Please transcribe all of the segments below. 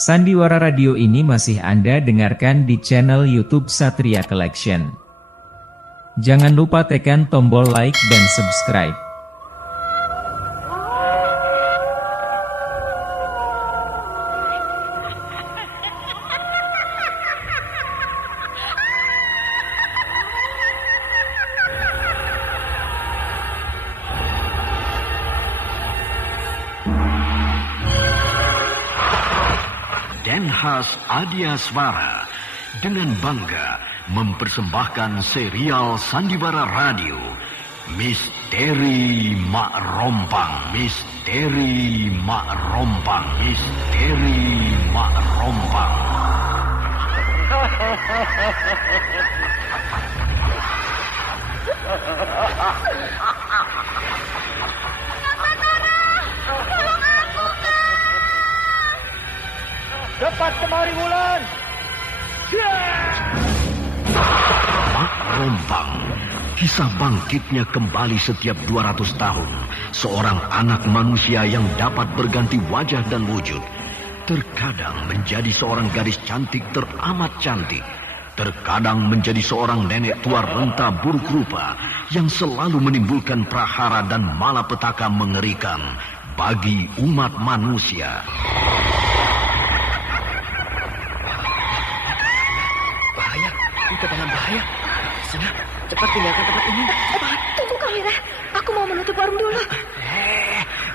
Sandiwara Radio ini masih Anda dengarkan di channel YouTube Satria Collection. Jangan lupa tekan tombol like dan subscribe. Denhas Adiaswara dengan bangga mempersembahkan serial Sandiwara Radio Misteri Mak Rompang, Misteri Mak Rompang, Misteri Mak Rompang. Cepat kemari Wulan. Mak Rompang, kisah bangkitnya kembali setiap 200 tahun. Seorang anak manusia yang dapat berganti wajah dan wujud. Terkadang menjadi seorang gadis cantik teramat cantik. Terkadang menjadi seorang nenek tua renta buruk rupa yang selalu menimbulkan prahara dan malapetaka mengerikan bagi umat manusia. Kita dalam bahaya. Sudah, cepat tinggalkan tempat ini. Cepat. Tunggu Kamira, aku mau menutup warung dulu.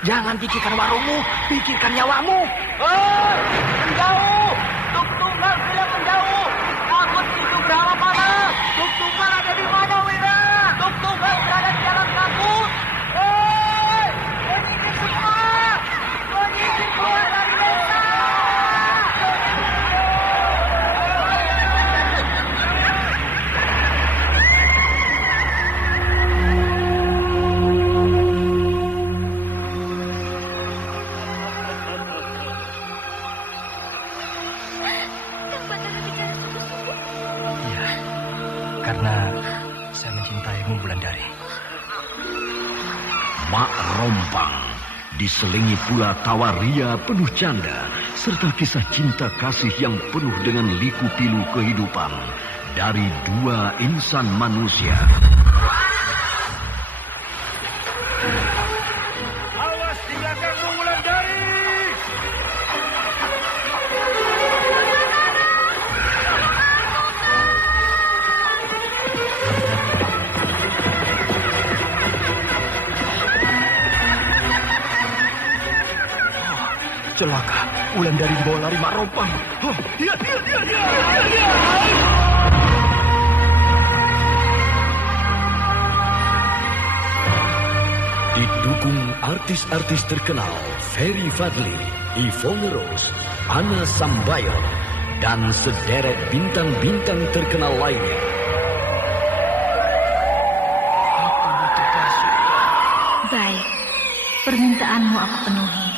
Jangan pikirkan warungmu, pikirkan nyawamu. Menjauh! Tuk Tunggal bilang menjauh. Takut itu berapa panas. Tuk Tunggal ada di mana, Wira? Tuk Tunggal berada di dalam takut. Penyisir semua! Penyisir keluar dari desa! Karena saya mencintaimu, Wulandari. Mak Rompang diselingi pula tawa ria penuh canda serta kisah cinta kasih yang penuh dengan liku-pilu kehidupan dari dua insan manusia. Awas di belakangmu, Wulandari! Celaka, Wulandari dibawa lari Mak Rompang. Dia. Didukung artis-artis terkenal Ferry Fadli, Yvonne Rose, Anna Sambayon, dan sederet bintang-bintang terkenal lainnya. Baik, permintaanmu aku penuhi.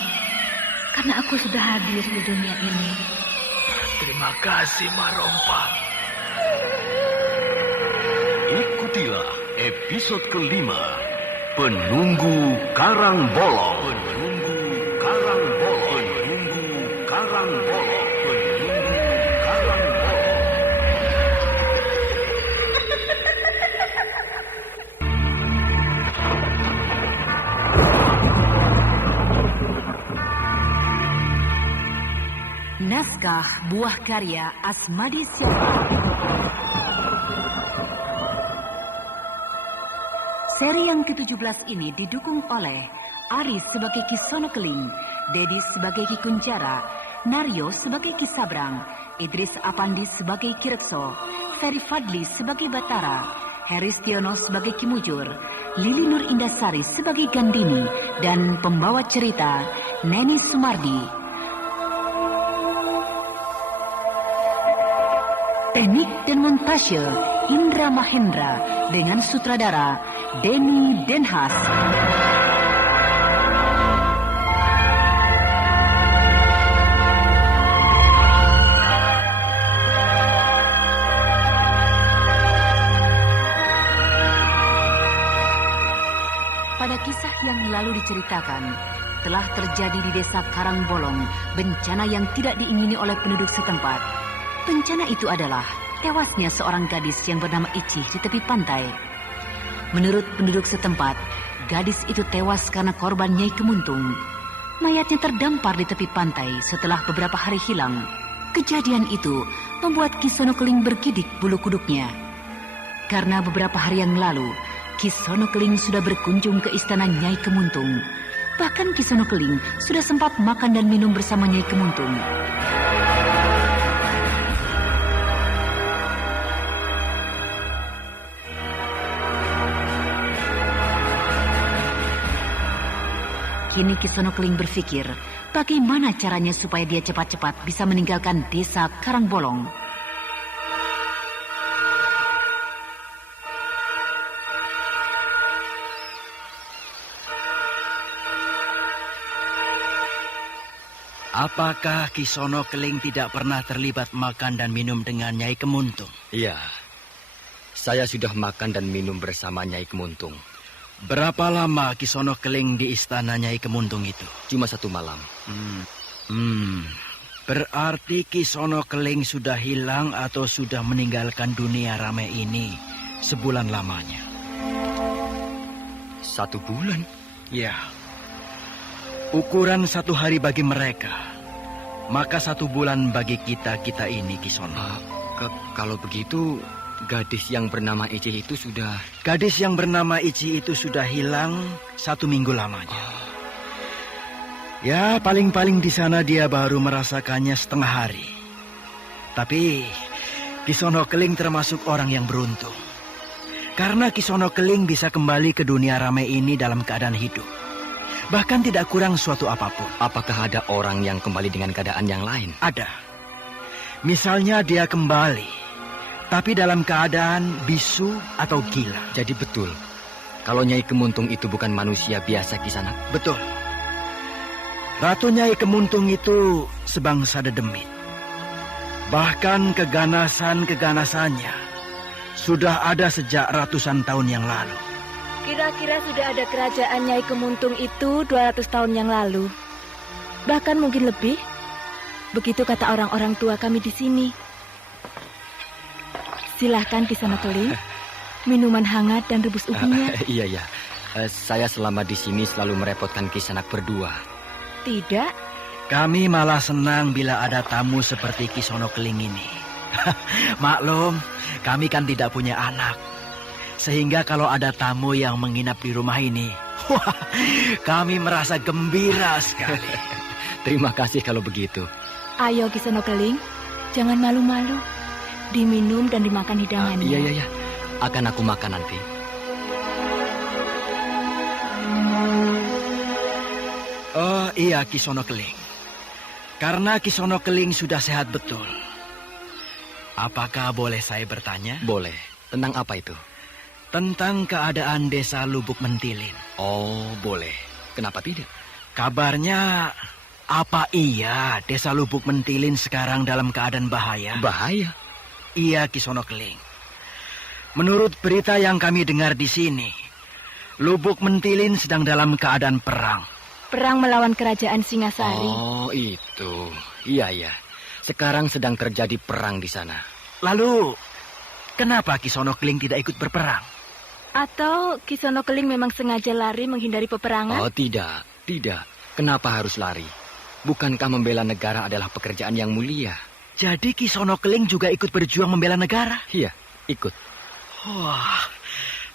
Karena aku sudah hadir di dunia ini. Terima kasih, Mak Rompang. Ikutilah episode kelima, Penunggu Karang Bolong. Penunggu Karang Bolong. Penunggu Karang Bolong. Penunggu Karang Bolong. Naskah buah karya Asmadi Silva. Seri yang ke-17 ini didukung oleh Aris sebagai Ki Sono Keling, Dedis sebagai Ki Kunjara, Naryo sebagai Ki Sabrang, Idris Apandi sebagai Ki Rekso, Ferry Fadli sebagai Batara, Heris Tiono sebagai Ki Mujur, Lili Nur Indasari sebagai Gandini, dan pembawa cerita Neni Sumardi. Teknik dan montase Indra Mahendra dengan sutradara Denny Denhas. Pada kisah yang lalu diceritakan, telah terjadi di desa Karangbolong bencana yang tidak diingini oleh penduduk setempat. Bencana itu adalah tewasnya seorang gadis yang bernama Icih di tepi pantai. Menurut penduduk setempat, gadis itu tewas karena korban Nyai Kemuntung. Mayatnya terdampar di tepi pantai setelah beberapa hari hilang. Kejadian itu membuat Ki Sono Keling bergidik bulu kuduknya. Karena beberapa hari yang lalu, Ki Sono Keling sudah berkunjung ke istana Nyai Kemuntung. Bahkan Ki Sono Keling sudah sempat makan dan minum bersama Nyai Kemuntung. Kini Ki Sono Keling berpikir bagaimana caranya supaya dia cepat-cepat bisa meninggalkan desa Karangbolong. Apakah Ki Sono Keling tidak pernah terlibat makan dan minum dengan Nyai Kemuntung? Iya, saya sudah makan dan minum bersama Nyai Kemuntung. Berapa lama Ki Sono Keling di istana Nyai Kemuntung itu? Cuma 1 malam. Berarti Ki Sono Keling sudah hilang atau sudah meninggalkan dunia ramai ini sebulan lamanya. 1 bulan? Ya, ukuran 1 hari bagi mereka, maka 1 bulan bagi kita ini, Ki Sono. Kalau begitu, gadis yang bernama Icih itu sudah... Gadis yang bernama Icih itu sudah hilang 1 minggu lamanya. Ya, paling-paling di sana dia baru merasakannya setengah hari. Tapi Ki Sono Keling termasuk orang yang beruntung. Karena Ki Sono Keling bisa kembali ke dunia ramai ini dalam keadaan hidup. Bahkan tidak kurang suatu apapun. Apakah ada orang yang kembali dengan keadaan yang lain? Ada. Misalnya dia kembali, tapi dalam keadaan bisu atau gila. Jadi betul, kalau Nyai Kemuntung itu bukan manusia biasa, Kisanak? Betul. Ratu Nyai Kemuntung itu sebangsa dedemit. Bahkan keganasannya sudah ada sejak ratusan tahun yang lalu. Kira-kira sudah ada kerajaan Nyai Kemuntung itu 200 tahun yang lalu. Bahkan mungkin lebih. Begitu kata orang-orang tua kami di sini. Silahkan Ki Sono Keling, minuman hangat dan rebus ubinya. Iya. Saya selama di sini selalu merepotkan Kisanak berdua. Tidak. Kami malah senang bila ada tamu seperti Ki Sono Keling ini. Maklum, kami kan tidak punya anak. Sehingga kalau ada tamu yang menginap di rumah ini, wah, kami merasa gembira sekali. Terima kasih kalau begitu. Ayo Ki Sono Keling, jangan malu-malu. Diminum dan dimakan hidangannya. Iya. Akan aku makan nanti. Oh iya Ki Sono Keling. Karena Ki Sono Keling sudah sehat betul. Apakah boleh saya bertanya? Boleh. Tentang apa itu? Tentang keadaan desa Lubuk Mentilin. Oh, boleh. Kenapa tidak? Kabarnya, apa iya desa Lubuk Mentilin sekarang dalam keadaan bahaya? Bahaya? Iya Ki Sono Keling. Menurut berita yang kami dengar di sini, Lubuk Mentilin sedang dalam keadaan perang. Perang melawan kerajaan Singasari. Oh, itu. Iya. Sekarang sedang terjadi perang di sana. Lalu, kenapa Ki Sono Keling tidak ikut berperang? Atau Ki Sono Keling memang sengaja lari menghindari peperangan? Oh, tidak. Kenapa harus lari? Bukankah membela negara adalah pekerjaan yang mulia? Jadi Ki Sono Keling juga ikut berjuang membela negara? Iya, ikut. Wah,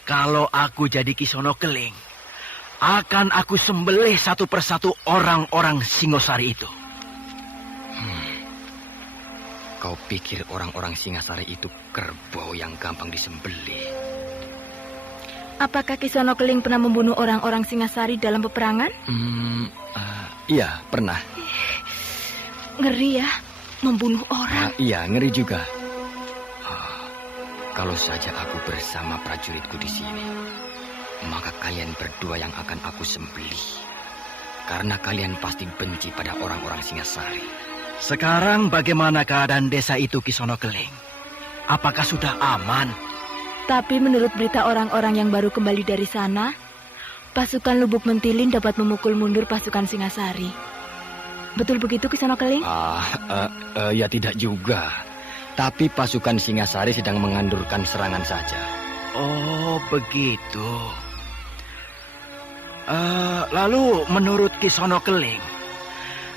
kalau aku jadi Ki Sono Keling, akan aku sembelih satu persatu orang-orang Singosari itu. Kau pikir orang-orang Singasari itu kerbau yang gampang disembelih? Apakah Ki Sono Keling pernah membunuh orang-orang Singasari dalam peperangan? Iya, pernah. Ngeri ya, membunuh orang. Iya, ngeri juga. Kalau saja aku bersama prajuritku di sini, maka kalian berdua yang akan aku sembelih. Karena kalian pasti benci pada orang-orang Singasari. Sekarang bagaimana keadaan desa itu Ki Sono Keling? Apakah sudah aman? Tapi menurut berita orang-orang yang baru kembali dari sana, pasukan Lubuk Mentilin dapat memukul mundur pasukan Singasari. Betul begitu, Ki Sono Keling? Ya tidak juga. Tapi pasukan Singasari sedang mengandurkan serangan saja. Oh, begitu. Lalu menurut Ki Sono Keling,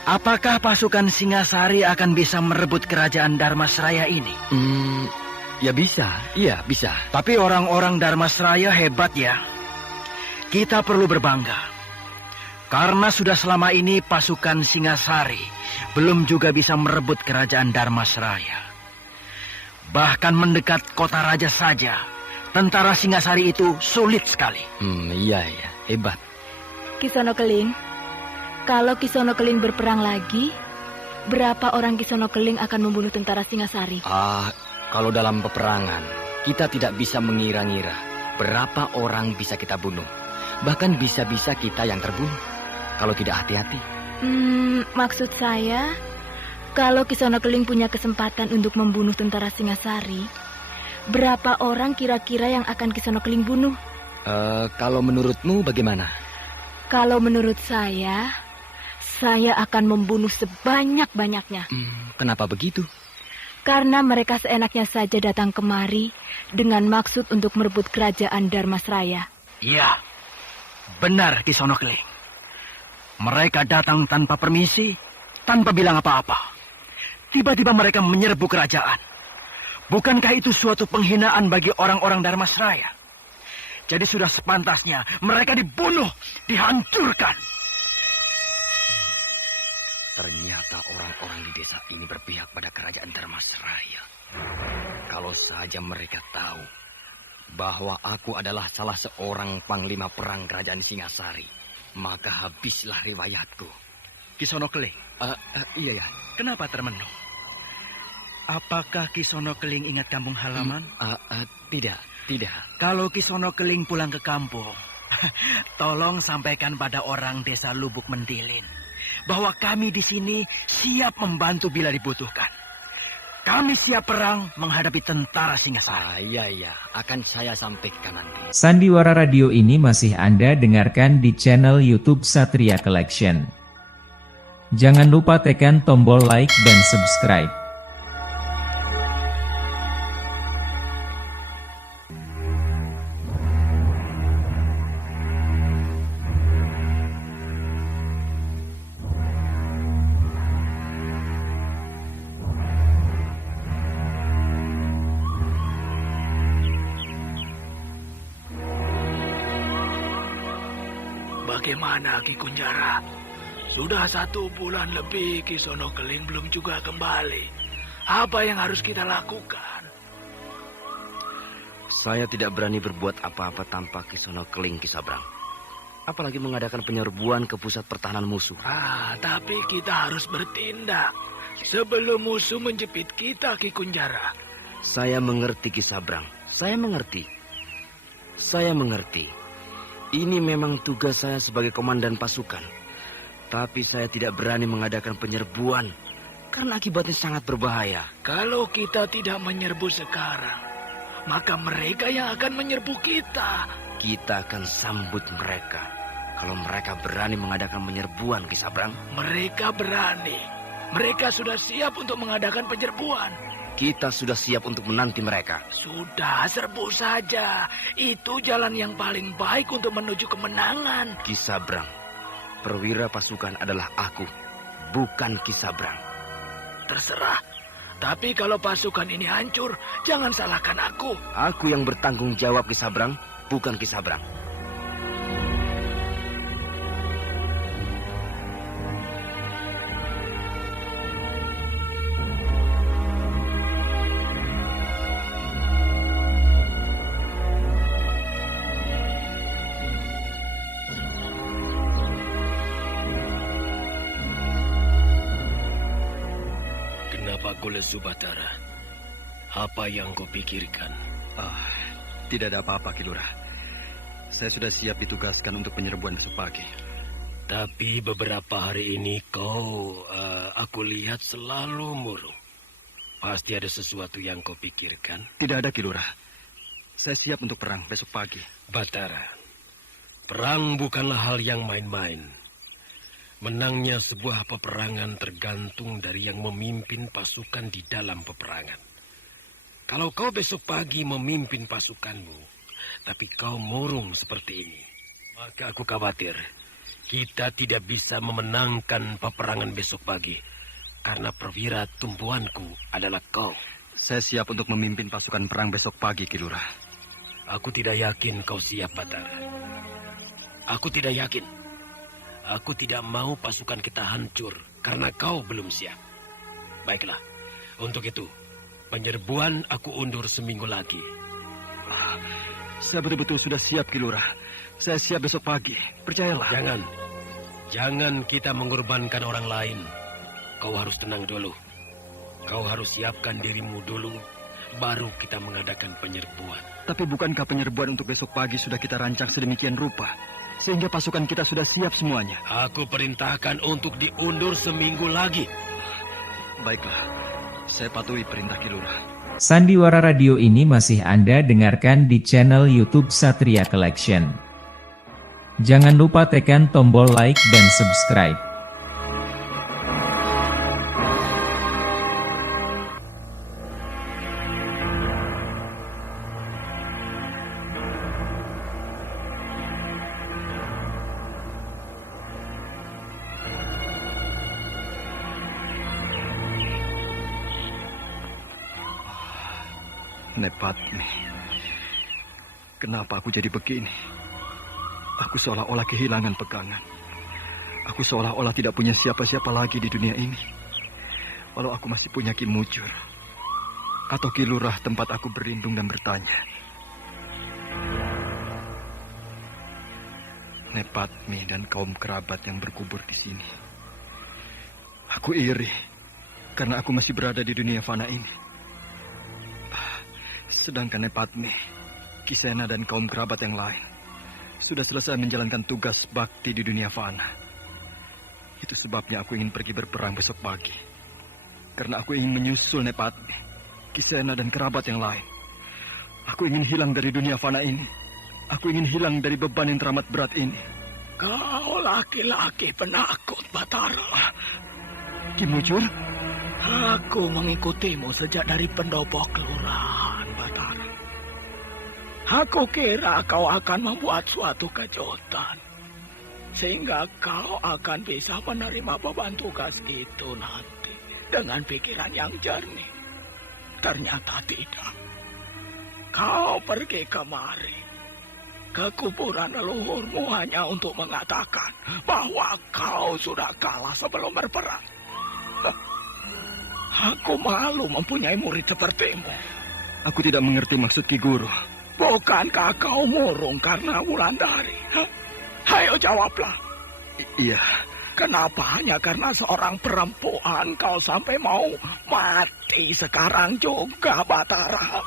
apakah pasukan Singasari akan bisa merebut kerajaan Dharmasraya ini? Ya bisa, iya bisa. Tapi orang-orang Dharmasraya hebat ya. Kita perlu berbangga. Karena sudah selama ini pasukan Singasari belum juga bisa merebut kerajaan Dharmasraya. Bahkan mendekat kota raja saja, tentara Singasari itu sulit sekali. Iya, hebat. Ki Sono Keling, kalau Ki Sono Keling berperang lagi, berapa orang Ki Sono Keling akan membunuh tentara Singasari? Kalau dalam peperangan, kita tidak bisa mengira-ngira berapa orang bisa kita bunuh. Bahkan bisa-bisa kita yang terbunuh, kalau tidak hati-hati. Maksud saya, kalau Ki Sono Keling punya kesempatan untuk membunuh tentara Singasari, berapa orang kira-kira yang akan Ki Sono Keling bunuh? Kalau menurutmu bagaimana? Kalau menurut saya akan membunuh sebanyak-banyaknya. Kenapa begitu? Karena mereka seenaknya saja datang kemari dengan maksud untuk merebut kerajaan Dharmasraya. Iya, benar Ki Sono Keling. Mereka datang tanpa permisi, tanpa bilang apa-apa. Tiba-tiba mereka menyerbu kerajaan. Bukankah itu suatu penghinaan bagi orang-orang Dharmasraya? Jadi sudah sepantasnya mereka dibunuh, dihancurkan. Ternyata orang-orang di desa ini berpihak pada kerajaan Dharmasraya. Kalau saja mereka tahu bahwa aku adalah salah seorang panglima perang kerajaan Singasari, maka habislah riwayatku. Ki Sono Keling, iya ya. kenapa termenung? Apakah Ki Sono Keling ingat kampung halaman? Tidak. Kalau Ki Sono Keling pulang ke kampung, tolong sampaikan pada orang desa Lubuk Mentilin bahwa kami di sini siap membantu bila dibutuhkan. Kami siap perang menghadapi tentara Singasari. Iya, akan saya sampaikan nanti. Sandiwara Radio ini masih Anda dengarkan di channel YouTube Satria Collection. Jangan lupa tekan tombol like dan subscribe. Bagaimana Ki Kunjara? Sudah 1 bulan lebih Ki Sono Keling belum juga kembali. Apa yang harus kita lakukan? Saya tidak berani berbuat apa-apa tanpa Ki Sono Keling, Ki Sabrang. Apalagi mengadakan penyerbuan ke pusat pertahanan musuh. Tapi kita harus bertindak sebelum musuh menjepit kita, Ki Kunjara. Saya mengerti, Ki Sabrang. Saya mengerti. Ini memang tugas saya sebagai komandan pasukan. Tapi saya tidak berani mengadakan penyerbuan karena akibatnya sangat berbahaya. Kalau kita tidak menyerbu sekarang, maka mereka yang akan menyerbu kita. Kita akan sambut mereka kalau mereka berani mengadakan penyerbuan, Ki Sabrang. Mereka berani. Mereka sudah siap untuk mengadakan penyerbuan. Kita sudah siap untuk menanti mereka. Sudah, serbu saja. Itu jalan yang paling baik untuk menuju kemenangan. Ki Sabrang, perwira pasukan adalah aku, bukan Ki Sabrang. Terserah. Tapi kalau pasukan ini hancur, jangan salahkan aku. Aku yang bertanggung jawab, Ki Sabrang, bukan Ki Sabrang. Aku lesu, Batara. Apa yang kau pikirkan? Tidak ada apa-apa, Ki Lurah. Saya sudah siap ditugaskan untuk penyerbuan besok pagi. Tapi beberapa hari ini aku lihat selalu murung. Pasti ada sesuatu yang kau pikirkan. Tidak ada, Ki Lurah. Saya siap untuk perang besok pagi. Batara, Perang bukanlah hal yang main-main. Menangnya sebuah peperangan tergantung dari yang memimpin pasukan di dalam peperangan. Kalau kau besok pagi memimpin pasukanmu, tapi kau murung seperti ini, maka aku khawatir kita tidak bisa memenangkan peperangan besok pagi. Karena perwira tumpuanku adalah kau. Saya siap untuk memimpin pasukan perang besok pagi, Ki Lurah. Aku tidak yakin kau siap, Batara. Aku tidak yakin. Aku tidak mau pasukan kita hancur karena kau belum siap. Baiklah, untuk itu, penyerbuan aku undur seminggu lagi. Saya betul-betul sudah siap, Ki Lurah. Saya siap besok pagi, percayalah. Jangan kita mengorbankan orang lain. Kau harus tenang dulu. Kau harus siapkan dirimu dulu, baru kita mengadakan penyerbuan. Tapi bukankah penyerbuan untuk besok pagi sudah kita rancang sedemikian rupa, sehingga pasukan kita sudah siap semuanya? Aku perintahkan untuk diundur seminggu lagi. Baiklah, saya patuhi perintah Ki Lurah. Sandiwara Radio ini masih Anda dengarkan di channel YouTube Satria Collection. Jangan lupa tekan tombol like dan subscribe. Nepatmi, kenapa aku jadi begini? Aku seolah-olah kehilangan pegangan. Aku seolah-olah tidak punya siapa-siapa lagi di dunia ini. Walau aku masih punya Ki Mujur atau Ki Lurah tempat aku berlindung dan bertanya. Nepatmi dan kaum kerabat yang berkubur di sini. Aku iri karena aku masih berada di dunia fana ini. Sedangkan Nepatmi, Kisena dan kaum kerabat yang lain sudah selesai menjalankan tugas bakti di dunia fana. Itu sebabnya aku ingin pergi berperang besok pagi. Karena aku ingin menyusul Nepatmi, Kisena dan kerabat yang lain. Aku ingin hilang dari dunia fana ini. Aku ingin hilang dari beban yang teramat berat ini. Kau laki-laki penakut, Batara. Ki Mujur? Aku mengikutimu sejak dari pendopo kelurahan, Batara. Aku kira kau akan membuat suatu kejutan, sehingga kau akan bisa menerima beban tugas itu nanti dengan pikiran yang jernih. Ternyata tidak. Kau pergi kemari ke kuburan leluhurmu hanya untuk mengatakan bahwa kau sudah kalah sebelum berperang. Aku malu mempunyai murid sepertimu. Aku tidak mengerti maksud Ki Guru. Bukankah kau murung karena Wulandari? Ayo jawablah. Iya. Kenapa hanya karena seorang perempuan kau sampai mau mati sekarang juga, Batara?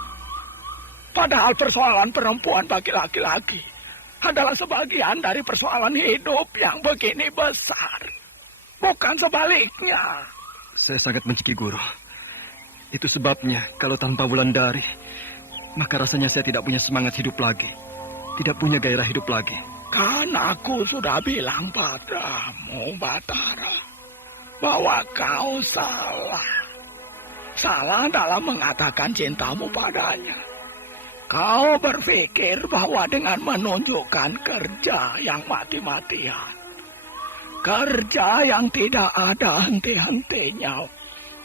Padahal persoalan perempuan bagi laki-laki adalah sebagian dari persoalan hidup yang begini besar. Bukan sebaliknya. Saya sangat benci Ki Guru. Itu sebabnya kalau tanpa Wulandari, maka rasanya saya tidak punya semangat hidup lagi. Tidak punya gairah hidup lagi. Kan aku sudah bilang padamu, Batara, bahwa kau salah. Salah dalam mengatakan cintamu padanya. Kau berpikir bahwa dengan menunjukkan kerja yang mati-matian, kerja yang tidak ada henti-hentinya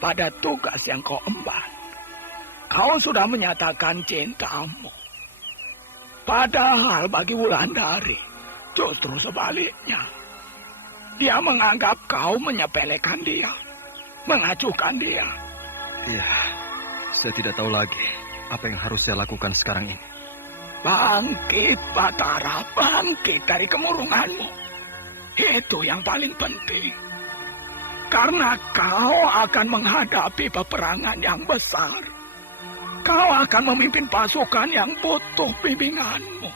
pada tugas yang kau emban, kau sudah menyatakan cintamu. Padahal bagi Wulandari, justru sebaliknya. Dia menganggap kau menyepelekan dia, mengacuhkan dia. Iya, saya tidak tahu lagi apa yang harus saya lakukan sekarang ini. Bangkit, Batara, bangkit dari kemurunganmu. Itu yang paling penting. Karena kau akan menghadapi peperangan yang besar. Kau akan memimpin pasukan yang butuh bimbinganmu.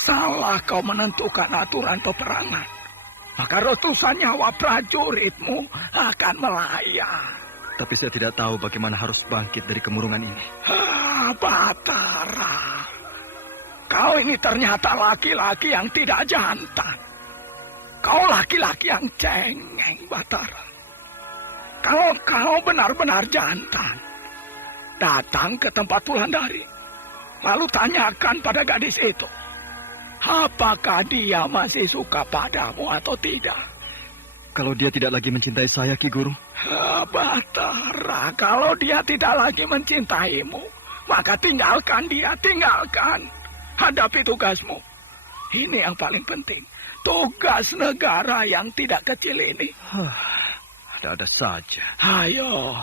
Salah kau menentukan aturan peperangan, maka ratusan nyawa prajuritmu akan melayang. Tapi saya tidak tahu bagaimana harus bangkit dari kemurungan ini. Batara, Kau ini ternyata laki-laki yang tidak jantan. Kau laki-laki yang cengeng, Batara. Kalau kau benar-benar jantan, datang ke tempat Wulandari. Lalu tanyakan pada gadis itu, apakah dia masih suka padamu atau tidak? Kalau dia tidak lagi mencintai saya, Ki Guru. Batara, kalau dia tidak lagi mencintaimu, maka tinggalkan dia, tinggalkan. Hadapi tugasmu. Ini yang paling penting. Tugas negara yang tidak kecil ini. Ada-ada saja. Ayo,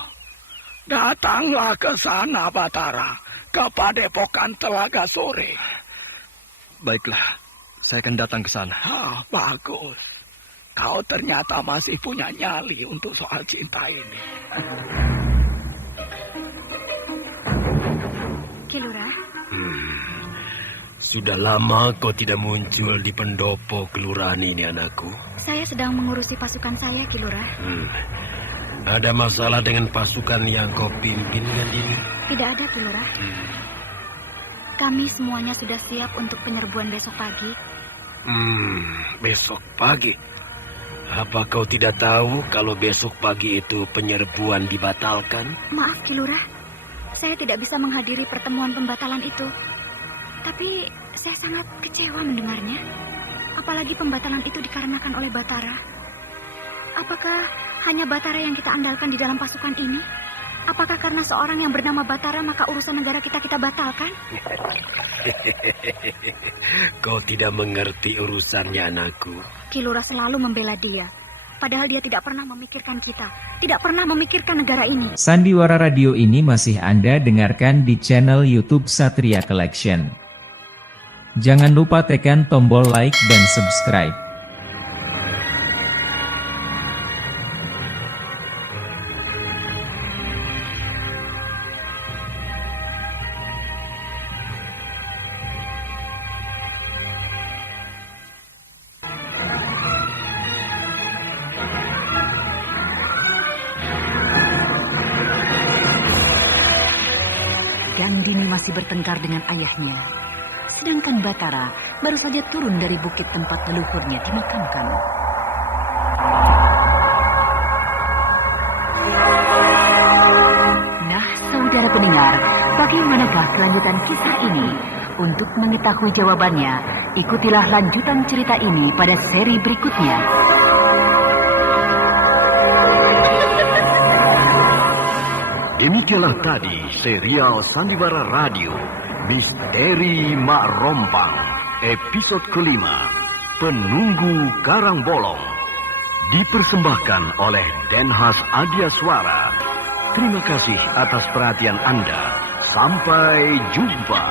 datanglah ke sana, Batara. Ke Padepokan Telaga Sore. Baiklah, saya akan datang ke sana. Bagus. Kau ternyata masih punya nyali untuk soal cinta ini. Ki Lurah. Sudah lama kau tidak muncul di pendopo kelurahan ini, anakku. Saya sedang mengurusi pasukan saya, Ki Lurah. Ada masalah dengan pasukan yang kau pimpin dengan ini? Tidak ada, Ki Lurah. Kami semuanya sudah siap untuk penyerbuan besok pagi. Besok pagi? Apa kau tidak tahu kalau besok pagi itu penyerbuan dibatalkan? Maaf, Ki Lurah. Saya tidak bisa menghadiri pertemuan pembatalan itu. Tapi saya sangat kecewa mendengarnya. Apalagi pembatalan itu dikarenakan oleh Batara. Apakah hanya Batara yang kita andalkan di dalam pasukan ini? Apakah karena seorang yang bernama Batara maka urusan negara kita batalkan? Kau tidak mengerti urusannya, anakku. Ki Lurah selalu membela dia. Padahal dia tidak pernah memikirkan kita. Tidak pernah memikirkan negara ini. Sandiwara Radio ini masih Anda dengarkan di channel YouTube Satria Collection. Jangan lupa tekan tombol like dan subscribe. Gandini masih bertengkar dengan ayahnya. Sedangkan Batara baru saja turun dari bukit tempat leluhurnya dimakamkan. Nah, saudara pendengar, bagaimanakah kelanjutan kisah ini? Untuk mengetahui jawabannya, ikutilah lanjutan cerita ini pada seri berikutnya. Demikianlah tadi serial Sandiwara Radio Misteri Mak Rompang, episode kelima, Penunggu Karang Bolong, dipersembahkan oleh Denhas Adia Suara. Terima kasih atas perhatian Anda. Sampai jumpa.